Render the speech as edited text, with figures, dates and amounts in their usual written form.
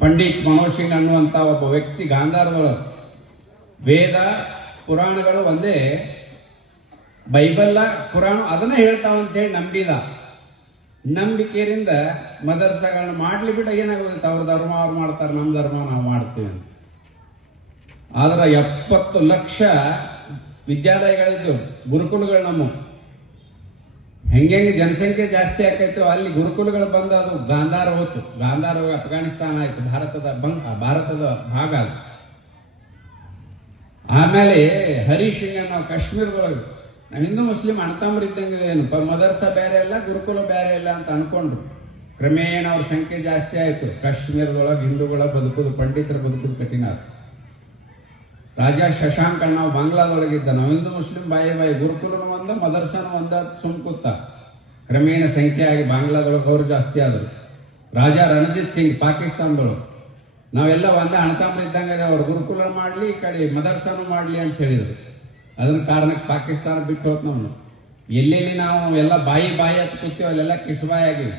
ಪಂಡಿತ್ ಮನೋಜ್ ಸಿಂಗ್ ಅನ್ನುವಂತ ಒಬ್ಬ ವ್ಯಕ್ತಿ ಗಾಂಧಾರದೊಳಗೆ ವೇದ ಪುರಾಣಗಳು ಒಂದೇ, ಬೈಬಲ್ ಪುರಾಣ ಅದನ್ನ ಹೇಳ್ತಾವಂತೇಳಿ ನಂಬಿದ. ನಂಬಿಕೆಯಿಂದ ಮದರ್ಸಗಳನ್ನ ಮಾಡ್ಲಿ ಬಿಟ್ಟು ಏನಾಗೋದಿತ್ತು, ಅವ್ರ ಧರ್ಮ ಅವ್ರು ಮಾಡ್ತಾರೆ, ನಮ್ಮ ಧರ್ಮ ನಾವು ಮಾಡ್ತೀವಿ ಅಂತ. ಆದ್ರೆ 70 ಲಕ್ಷ ವಿದ್ಯಾಲಯಗಳಿದ್ದು ಗುರುಕುಲಗಳು ನಮ್ಮ ಹೆಂಗೆ ಜನಸಂಖ್ಯೆ ಜಾಸ್ತಿ ಆಕೈತೋ ಅಲ್ಲಿ ಗುರುಕುಲಗಳು ಬಂದ ಅದು ಗಾಂಧಾರ ಹೋತು. ಗಾಂಧಾರ ಅಫ್ಘಾನಿಸ್ತಾನ ಆಯ್ತು, ಭಾರತದ ಭಾಗ ಅದು. ಆಮೇಲೆ ಹರೀಶ್ ನಾವು ಕಾಶ್ಮೀರದೊಳಗೆ ನಾವು ಹಿಂದೂ ಮುಸ್ಲಿಂ ಅಣ್ತಂಬರಿದ್ದಂಗೆ ಏನು ಮದರ್ಸ ಬೇರೆ ಇಲ್ಲ ಗುರುಕುಲ ಬೇರೆ ಇಲ್ಲ ಅಂತ ಅನ್ಕೊಂಡ್ರು. ಕ್ರಮೇಣ ಅವ್ರ ಸಂಖ್ಯೆ ಜಾಸ್ತಿ ಆಯ್ತು. ಕಾಶ್ಮೀರದೊಳಗೆ ಹಿಂದೂಗಳ ಬದುಕುದು, ಪಂಡಿತರ ಬದುಕುದು ಕಠಿಣ ಆಯ್ತು. ರಾಜಾ ಶಶಾಂಕ್ ನಾವು ಬಾಂಗ್ಲಾದೊಳಗಿದ್ದ, ನಾವು ಹಿಂದೂ ಮುಸ್ಲಿಂ ಬಾಯಿ ಗುರುಕುಲನು ಒಂದ ಮದರ್ಸನು ಒಂದ ಸುಮ್ಕುತ್ತ. ಕ್ರಮೇಣ ಸಂಖ್ಯೆ ಆಗಿ ಬಾಂಗ್ಲಾದೊಳಗೆ ಅವರು ಜಾಸ್ತಿ ಆದರು. ರಾಜಾ ರಣಜಿತ್ ಸಿಂಗ್ ಪಾಕಿಸ್ತಾನದೊಳಗೆ ನಾವೆಲ್ಲ ಒಂದೇ ಅಣ್ತಂಬರಿದ್ದಂಗೆ ಅವ್ರು ಗುರುಕುಲ ಮಾಡ್ಲಿ ಈ ಕಡೆ ಮದರ್ಸನು ಮಾಡ್ಲಿ ಅಂತ ಹೇಳಿದ್ರು. ಅದನ್ನ ಕಾರಣಕ್ಕೆ ಪಾಕಿಸ್ತಾನ ಬಿಟ್ಟು ಹೋತ್ ನಾವು. ಎಲ್ಲೆಲ್ಲಿ ನಾವು ಎಲ್ಲ ಬಾಯಿ ಅಂತ ಕೂತೀವಿ ಅಲ್ಲೆಲ್ಲ ಕಿಸ್ಬಾಯಿ ಆಗಿವಿ.